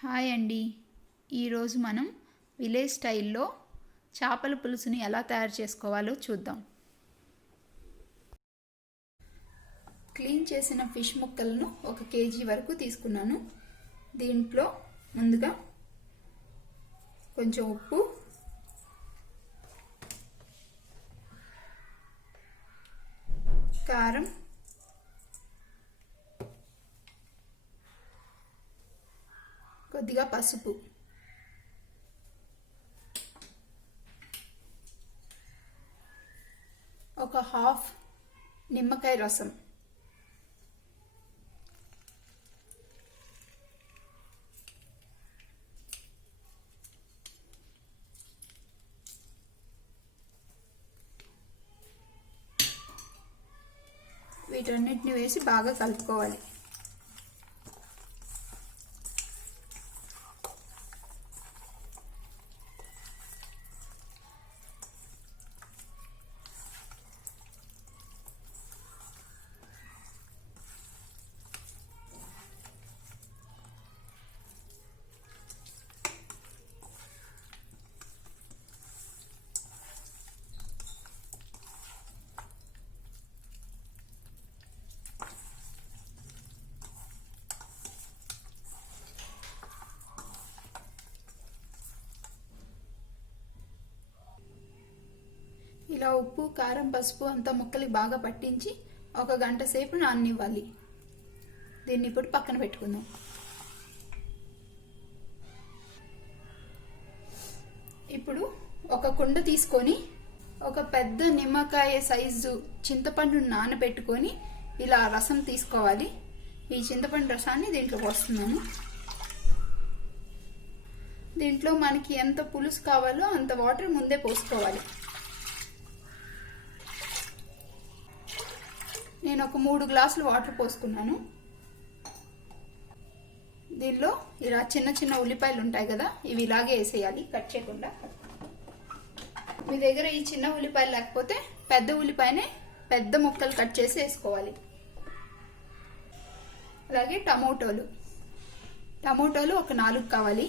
Hi అండి. ఈరోజు మనం విలేజ్ స్టైల్లో చేపల పులుసుని ఎలా తయారు చేసుకోవాలో చూద్దాం. క్లీన్ చేసిన ఫిష్ ముక్కలను 1 కేజీ వరకు తీసుకున్నాను. దీంట్లో ముందుగా కొంచెం ఉప్పు, కారం, కొద్దిగా పసుపు, ఒక హాఫ్ నిమ్మకాయ రసం, వీటన్నిటిని వేసి బాగా కలుపుకోవాలి. ఇలా ఉప్పు, కారం, పసుపు అంతా ముక్కలకి బాగా పట్టించి 1 గంట సేపు నాననివ్వాలి. దీన్ని ఇప్పుడు పక్కన పెట్టుకుందాం. ఇప్పుడు ఒక కుండ తీసుకొని ఒక పెద్ద నిమ్మకాయ సైజు చింతపండు నానబెట్టుకొని ఇలా రసం తీసుకోవాలి. ఈ చింతపండు రసాన్ని దీంట్లో పోస్తున్నాను. దీంట్లో మనకి ఎంత పులుసు కావాలో అంత వాటర్ ముందే పోసుకోవాలి. నేను ఒక 3 గ్లాసులు వాటర్ పోసుకున్నాను. దీనిలో ఇలా చిన్న చిన్న ఉల్లిపాయలు ఉంటాయి కదా, ఇవి ఇలాగే వేసేయాలి, కట్ చేయకుండా. మీ దగ్గర ఈ చిన్న ఉల్లిపాయలు లేకపోతే పెద్ద ఉల్లిపాయనే పెద్ద ముక్కలు కట్ చేసి వేసుకోవాలి. అలాగే టమోటాలు ఒక 4 కావాలి.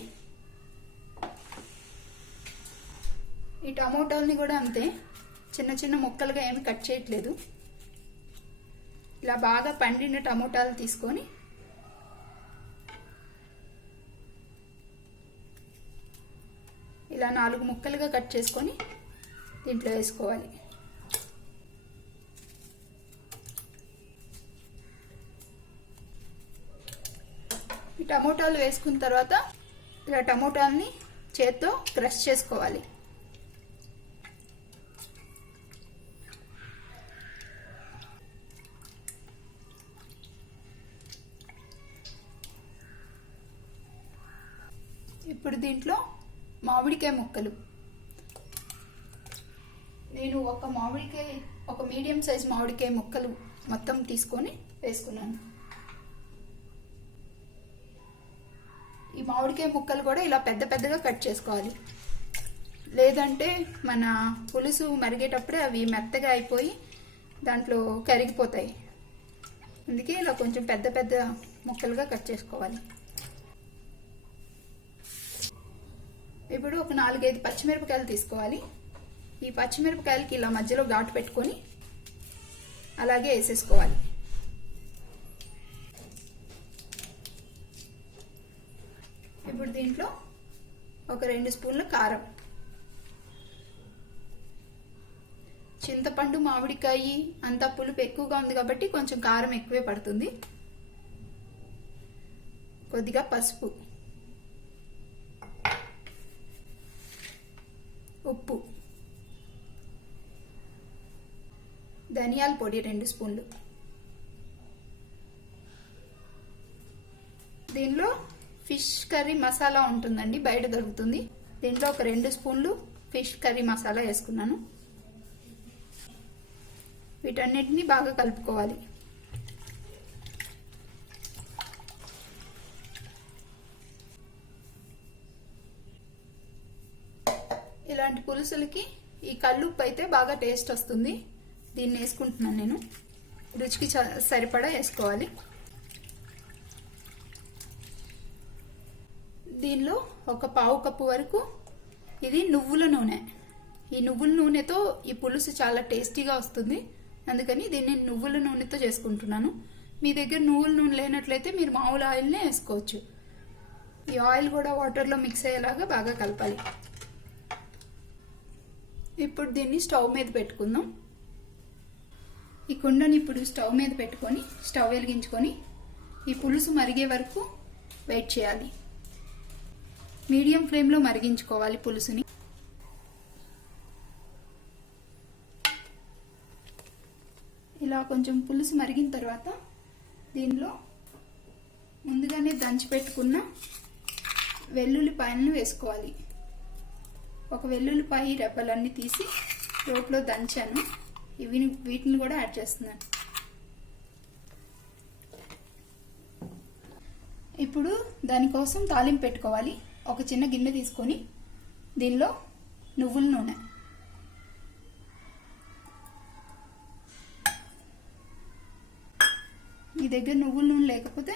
ఈ టమోటాలని కూడా అంతే, చిన్న చిన్న ముక్కలుగా ఏమి కట్ చేయట్లేదు. ఇలా బాగా పండిన టమోటాలు తీసుకొని ఇలా 4 ముక్కలుగా కట్ చేసుకొని దీంట్లో వేసుకోవాలి. ఈ టమోటాలు వేసుకున్న తర్వాత ఇలా టమోటాలని చేత్తో క్రష్ చేసుకోవాలి. ఇప్పుడు దీంట్లో మామిడికాయ ముక్కలు, నేను ఒక మీడియం సైజ్ మామిడికాయ ముక్కలు మొత్తం తీసుకొని వేసుకున్నాను. ఈ మామిడికాయ ముక్కలు కూడా ఇలా పెద్ద పెద్దగా కట్ చేసుకోవాలి, లేదంటే మన పులుసు మరిగేటప్పుడే అవి మెత్తగా అయిపోయి దాంట్లో కరిగిపోతాయి. అందుకే ఇలా కొంచెం పెద్ద పెద్ద ముక్కలుగా కట్ చేసుకోవాలి. ఇప్పుడు ఒక 4-5 పచ్చిమిరపకాయలు తీసుకోవాలి. ఈ పచ్చిమిరపకాయలకి ఇలా మధ్యలో ఘాటు పెట్టుకొని అలాగే వేసేసుకోవాలి. ఇప్పుడు దీంట్లో ఒక 2 స్పూన్ల కారం, చింతపండు మామిడికాయ అంతా పులుపు ఎక్కువగా ఉంది కాబట్టి కొంచెం కారం ఎక్కువే పడుతుంది. కొద్దిగా పసుపు, ఉప్పు, ధనియాల పొడి 2 స్పూన్లు. దీనిలో ఫిష్ కర్రీ మసాలా ఉంటుందండి, బయట దొరుకుతుంది. దీంట్లో ఒక 2 స్పూన్లు ఫిష్ కర్రీ మసాలా వేసుకున్నాను. వీటన్నిటిని బాగా కలుపుకోవాలి. ఇలాంటి పులుసులకి ఈ కల్లుప్పు అయితే బాగా టేస్ట్ వస్తుంది. దీన్ని వేసుకుంటున్నాను నేను. రుచికి సరిపడా వేసుకోవాలి. దీనిలో ఒక పావు కప్పు వరకు ఇది నువ్వుల నూనె. ఈ నువ్వుల నూనెతో ఈ పులుసు చాలా టేస్టీగా వస్తుంది, అందుకని దీన్ని నువ్వుల నూనెతో చేసుకుంటున్నాను. మీ దగ్గర నువ్వుల నూనె లేనట్లయితే మీరు మామూలు ఆయిల్నే వేసుకోవచ్చు. ఈ ఆయిల్ కూడా వాటర్లో మిక్స్ అయ్యేలాగా బాగా కలపాలి. ఇప్పుడు దీన్ని స్టవ్ మీద పెట్టుకుందాం. ఈ కుండని ఇప్పుడు స్టవ్ మీద పెట్టుకొని స్టవ్ వెలిగించుకొని ఈ పులుసు మరిగే వరకు వెయిట్ చేయాలి. మీడియం ఫ్లేమ్లో మరిగించుకోవాలి పులుసుని. ఇలా కొంచెం పులుసు మరిగిన తర్వాత దీనిలో ముందుగానే దంచి పెట్టుకున్న వెల్లుల్లిపాయలను వేసుకోవాలి. ఒక వెల్లుల్లిపాయ రెబ్బలన్నీ తీసి రోట్లో దంచాను, వీటిని కూడా యాడ్ చేస్తున్నాను. ఇప్పుడు దానికోసం తాలింపు పెట్టుకోవాలి. ఒక చిన్న గిన్నె తీసుకొని దీనిలో నువ్వుల నూనె, మీ దగ్గర నువ్వుల నూనె లేకపోతే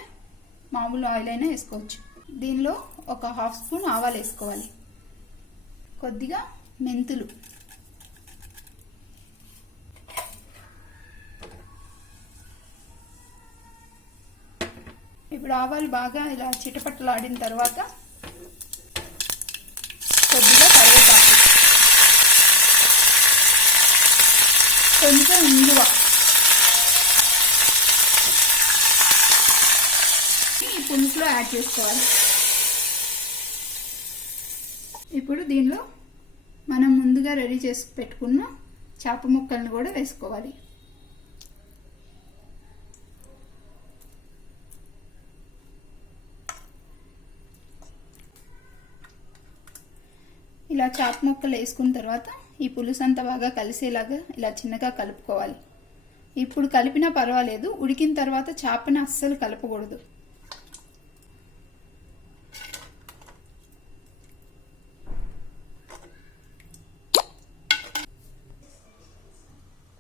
మామూలు ఆయిల్ అయినా వేసుకోవచ్చు. దీనిలో ఒక హాఫ్ స్పూన్ ఆవాలు వేసుకోవాలి, కొద్దిగా మెంతులు, ఇప్పుడు ఆవాలు బాగా ఇలా చిటపట్టలాడిన తర్వాత కొద్దిగా కరివేపాకు, కొంచెం ఇంగువ, ఈ పులుసులో యాడ్ చేసుకోవాలి. ఇప్పుడు దీనిలో మనం ముందుగా రెడీ చేసి పెట్టుకున్న చేప ముక్కలను కూడా వేసుకోవాలి. ఇలా చేప ముక్కలు వేసుకున్న తర్వాత ఈ పులుసు అంతా బాగా కలిసేలాగా ఇలా చిన్నగా కలుపుకోవాలి. ఇప్పుడు కలిపినా పర్వాలేదు, ఉడికిన తర్వాత చేపని అస్సలు కలపకూడదు.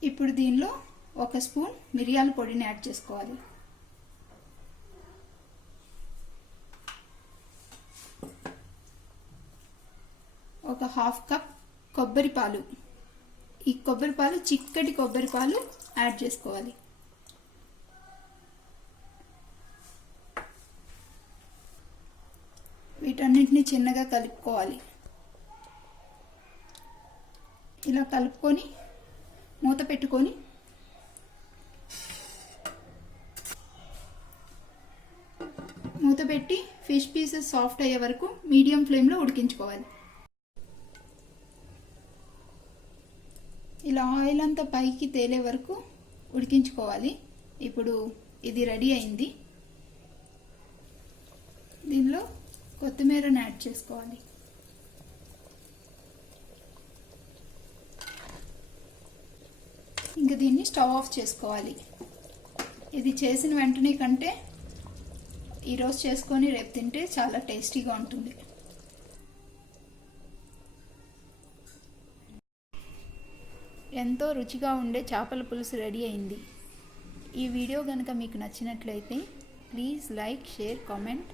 ఇప్పుడు దీనిలో ఒక స్పూన్ మిరియాల పొడిని యాడ్ చేసుకోవాలి. ఒక హాఫ్ కప్ కొబ్బరి పాలు, ఈ కొబ్బరి పాలు చిక్కటి కొబ్బరి పాలు యాడ్ చేసుకోవాలి. వీటన్నిటిని చిన్నగా కలుపుకోవాలి. ఇలా కలుపుకొని మూత పెట్టుకొని మూత పెట్టి ఫిష్ పీసెస్ సాఫ్ట్ అయ్యే వరకు మీడియం ఫ్లేమ్లో ఉడికించుకోవాలి. ఇలా ఆయిల్ అంతా పైకి తేలే వరకు ఉడికించుకోవాలి. ఇప్పుడు ఇది రెడీ అయింది. దీనిలో కొత్తిమీరని యాడ్ చేసుకోవాలి. ఇంకా దీన్ని స్టవ్ ఆఫ్ చేసుకోవాలి. ఇది చేసిన వెంటనే కంటే ఈరోజు చేసుకొని రేపు తింటే చాలా టేస్టీగా ఉంటుంది. ఎంతో రుచిగా ఉండే చేపల పులుసు రెడీ అయింది. ఈ వీడియో కనుక మీకు నచ్చినట్లయితే please like, share, comment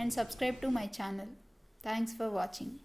and subscribe to my channel. Thanks for watching.